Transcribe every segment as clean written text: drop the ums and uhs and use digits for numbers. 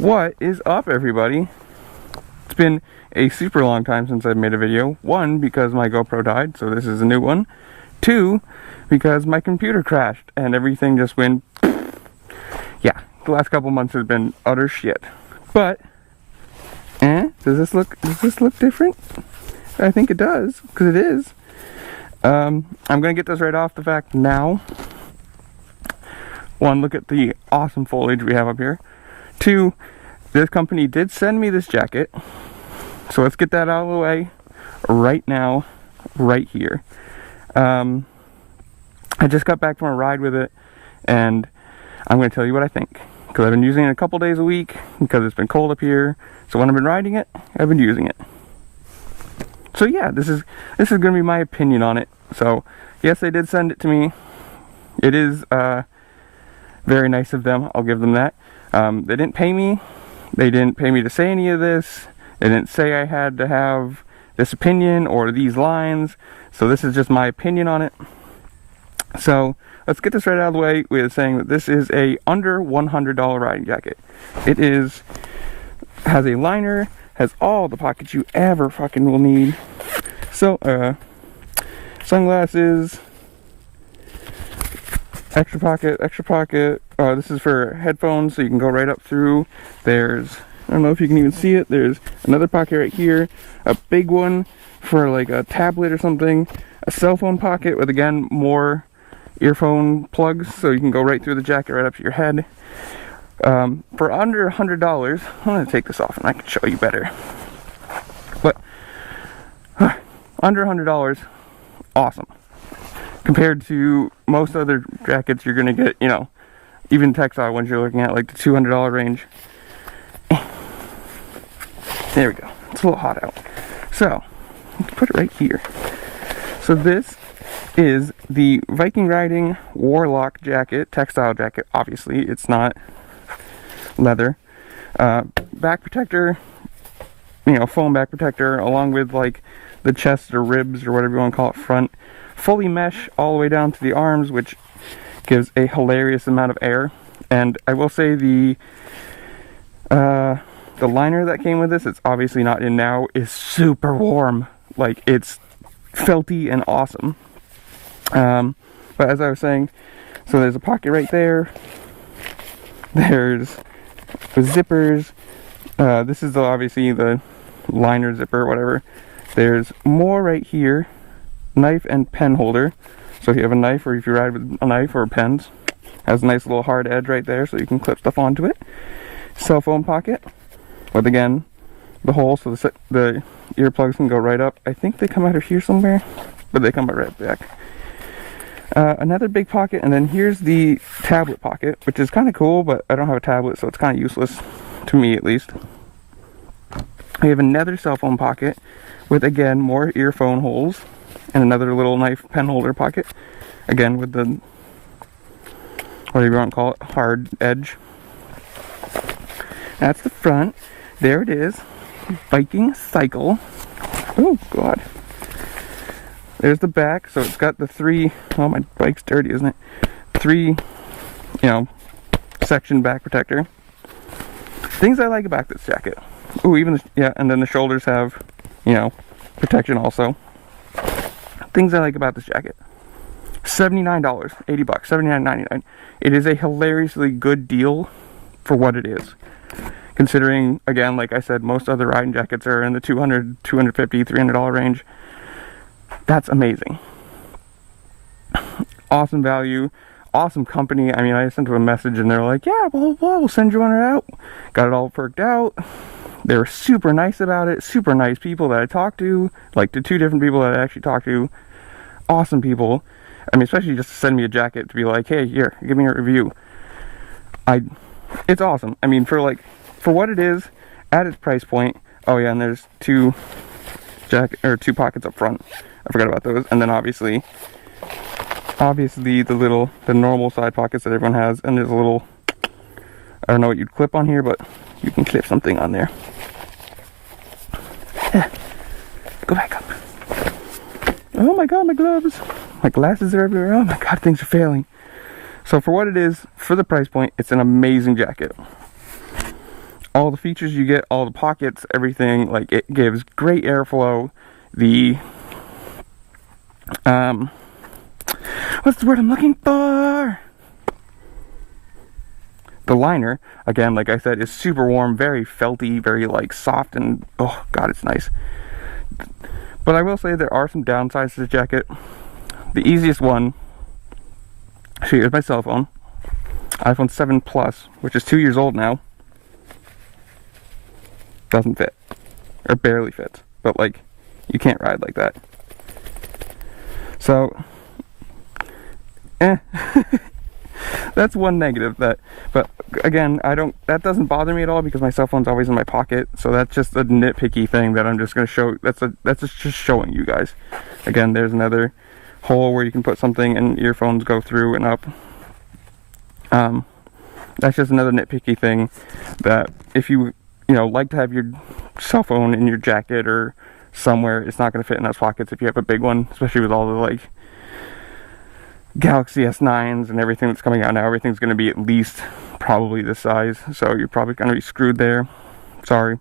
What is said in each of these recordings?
What is up, everybody? It's been a super long time since I've made a video. One, because my GoPro died, so this is a new one. Two, because my computer crashed and everything just went yeah, the last couple months has been utter shit. But does this look different? I think it does, because it is. I'm gonna get this right off the fact now. One, look at the awesome foliage we have up here. Two, this company did send me this jacket, so let's get that out of the way right now, right here. I just got back from a ride with it, and I'm going to tell you what I think, because I've been using it a couple days a week because it's been cold up here. So when I've been riding it, I've been using it. So yeah, this is going to be my opinion on it. So yes, they did send it to me. It is very nice of them. I'll give them that. They didn't pay me. They didn't pay me to say any of this. They didn't say I had to have this opinion or these lines. So this is just my opinion on it. So let's get this right out of the way with saying that this is a under $100 riding jacket. It has a liner, has all the pockets you ever fucking will need. So, sunglasses, extra pocket. This is for headphones, so you can go right up through. There's, I don't know if you can even see it, there's another pocket right here, a big one for like a tablet or something, a cell phone pocket with, again, more earphone plugs, so you can go right through the jacket right up to your head. For under $100, I'm going to take this off and I can show you better. But, under $100, awesome. Compared to most other jackets you're going to get, you know, even textile ones you're looking at, like the $200 range. There we go. It's a little hot out. So, let's put it right here. So this is the Viking riding Warlock jacket, textile jacket. Obviously, it's not leather. Back protector, you know, foam back protector, along with like the chest or ribs or whatever you want to call it front. Fully mesh all the way down to the arms, which gives a hilarious amount of air. And I will say the liner that came with this, it's obviously not in now, is super warm. Like, it's felty and awesome. But as I was saying, so there's a pocket right there. There's the zippers. This is obviously the liner zipper, whatever. There's more right here. Knife and pen holder. So if you have a knife, or if you ride with a knife or pens, has a nice little hard edge right there, so you can clip stuff onto it. Cell phone pocket with, again, the hole so the earplugs can go right up. I think they come out of here somewhere, but they come right back. Another big pocket, and then here's the tablet pocket, which is kind of cool, but I don't have a tablet, so it's kind of useless to me, at least. We have another cell phone pocket with, again, more earphone holes, and another little knife pen holder pocket, again with the, whatever you want to call it, hard edge. That's the front. There it is. Viking cycle. Oh god. There's the back, so it's got the three, oh, my bike's dirty, isn't it? Three, you know, section back protector. Things I like about this jacket. Ooh, even the, yeah, and then the shoulders have, you know, protection also. Things I like about this jacket. $79, 80 bucks, $79.99. It is a hilariously good deal for what it is. Considering, again, like I said, most other riding jackets are in the $200, $250, $300 range. That's amazing. Awesome value, awesome company. I mean, I sent them a message and they're like, yeah, blah, blah, blah, we'll send you one out. Got it all perked out. They were super nice about it. Super nice people that I talked to. Like the two different people that I actually talked to. Awesome people. I mean, especially just to send me a jacket to be like, hey, here, give me a review. It's awesome. I mean, for what it is, at its price point. Oh yeah, and there's two pockets up front. I forgot about those. And then obviously the normal side pockets that everyone has. And there's a little, I don't know what you'd clip on here, but you can clip something on there. Go back up. Oh my god, my gloves. My glasses are everywhere. Oh my god, things are failing. So for what it is, for the price point, it's an amazing jacket. all the features you get, all the pockets, everything, like it gives great airflow. The what's the word I'm looking for? The liner, again, like I said, is super warm, very felty, very like soft, and oh god, it's nice. But I will say there are some downsides to the jacket. The easiest one, so here's my cell phone, iPhone 7 Plus, which is 2 years old now. Doesn't fit, or barely fits, but like, you can't ride like that. So, that's one negative. But again, that doesn't bother me at all because my cell phone's always in my pocket. So that's just a nitpicky thing that I'm just going to show. That's just showing you guys. Again, there's another hole where you can put something and earphones go through and up. That's just another nitpicky thing that if you like to have your cell phone in your jacket or somewhere, it's not going to fit in those pockets if you have a big one, especially with all the like Galaxy S9s and everything that's coming out now. Everything's going to be at least probably this size, so you're probably going to be screwed there. Sorry.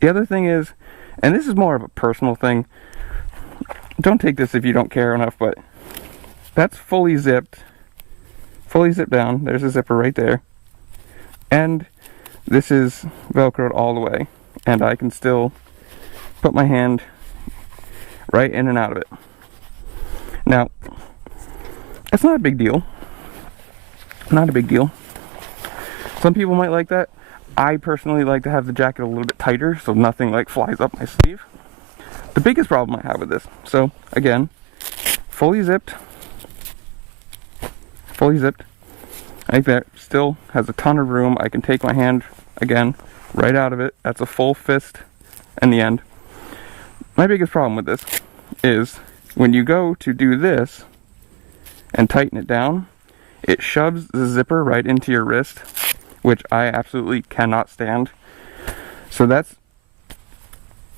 The other thing is, and this is more of a personal thing, don't take this if you don't care enough, but that's fully zipped down. There's a zipper right there, and this is velcroed all the way, and I can still put my hand right in and out of it. Now, it's not a big deal. Not a big deal. Some people might like that. I personally like to have the jacket a little bit tighter so nothing like flies up my sleeve. The biggest problem I have with this, so again, fully zipped. I think that still has a ton of room. I can take my hand, again, right out of it. That's a full fist in the end. My biggest problem with this is when you go to do this and tighten it down, it shoves the zipper right into your wrist, which I absolutely cannot stand. So that's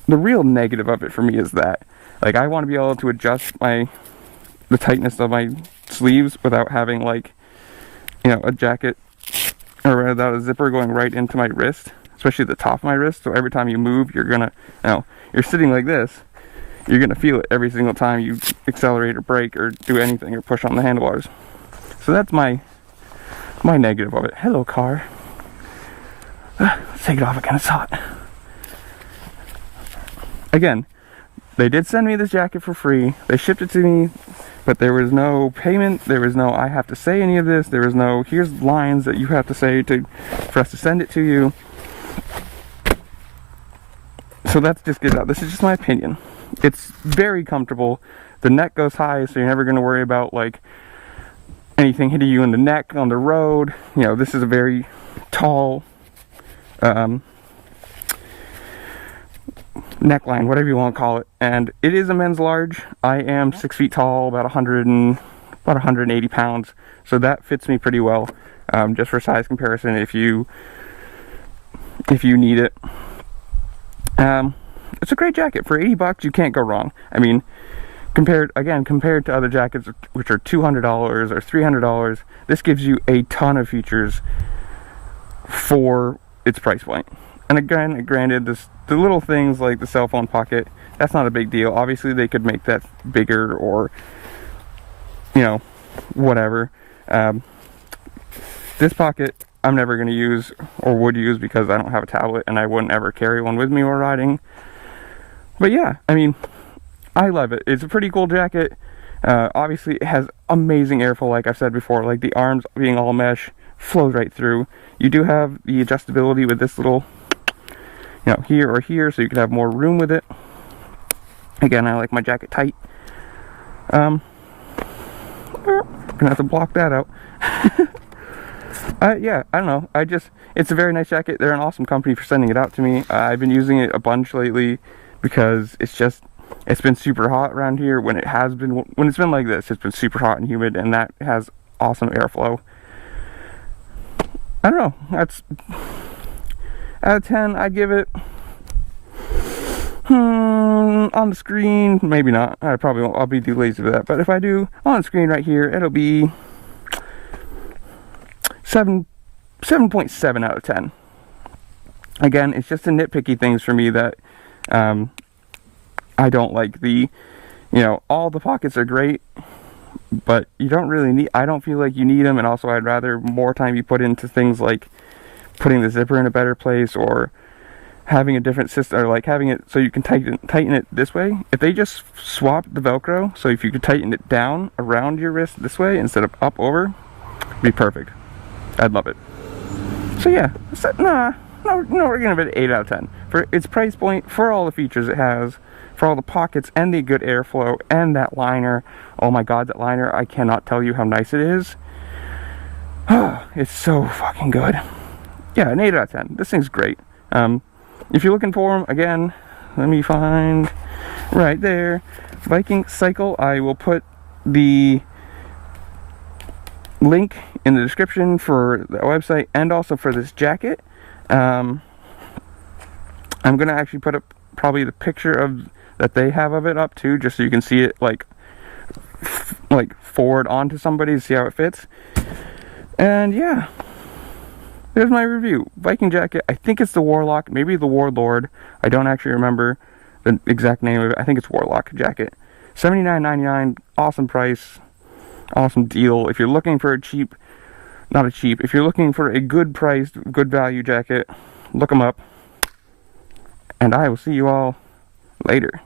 the real negative of it for me, is that like I want to be able to adjust the tightness of my sleeves without having like a jacket or without a zipper going right into my wrist, especially the top of my wrist. So every time you move, you're gonna, you're sitting like this, you're gonna feel it every single time you accelerate or brake or do anything or push on the handlebars. So that's my negative of it. Hello, car. Let's take it off again, it's hot. Again, they did send me this jacket for free. They shipped it to me, but there was no payment. There was no I have to say any of this. There was no here's lines that you have to say for us to send it to you. So that's just get out. This is just my opinion. It's very comfortable. The neck goes high, so you're never going to worry about like anything hitting you in the neck on the road. This is a very tall neckline, whatever you want to call it, and it is a men's large. I am 6 feet tall, about 180 pounds, so that fits me pretty well. Just for size comparison, if you need it. It's a great jacket for $80. You can't go wrong. I mean, compared to other jackets which are $200 or $300, this gives you a ton of features for its price point. And again, granted, the little things like the cell phone pocket, that's not a big deal. Obviously, they could make that bigger or, whatever. This pocket, I'm never going to use or would use because I don't have a tablet and I wouldn't ever carry one with me while riding. But yeah, I mean, I love it. It's a pretty cool jacket. Obviously, it has amazing airflow, like I've said before. Like the arms being all mesh, flows right through. You do have the adjustability with this little, here or here, so you can have more room with it. Again, I like my jacket tight. Gonna have to block that out. Yeah, I don't know. It's a very nice jacket. They're an awesome company for sending it out to me. I've been using it a bunch lately because it's been super hot around here. When it's been like this, it's been super hot and humid, and that has awesome airflow. I don't know. That's out of 10. I'd give it on the screen, maybe not. I probably won't. I'll be too lazy for that. But if I do on the screen right here, it'll be 7.7 out of 10. Again, it's just the nitpicky things for me that I don't like. All the pockets are great, but you don't really need, I don't feel like you need them, and also I'd rather more time be put into things like putting the zipper in a better place, or having a different system, or like having it so you can tighten it this way. If they just swap the Velcro, so if you could tighten it down around your wrist this way instead of up over, it'd be perfect. I'd love it. So yeah, we're gonna give it an 8 out of 10 for its price point, for all the features it has, for all the pockets and the good airflow and that liner. Oh my god, that liner, I cannot tell you how nice it is. It's so fucking good. Yeah, an 8 out of 10. This thing's great. If you're looking for them, again, let me find right there, Viking Cycle. I will put the link in the description for the website and also for this jacket. I'm gonna actually put up probably the picture of that they have of it up too, just so you can see it like forward onto somebody to see how it fits. And yeah, there's my review. Viking jacket. I think it's the Warlock, maybe the Warlord. I don't actually remember the exact name of it. I think it's Warlock jacket. $79.99. Awesome price. Awesome deal. If you're looking for if you're looking for a good price, good value jacket, look them up. And I will see you all later.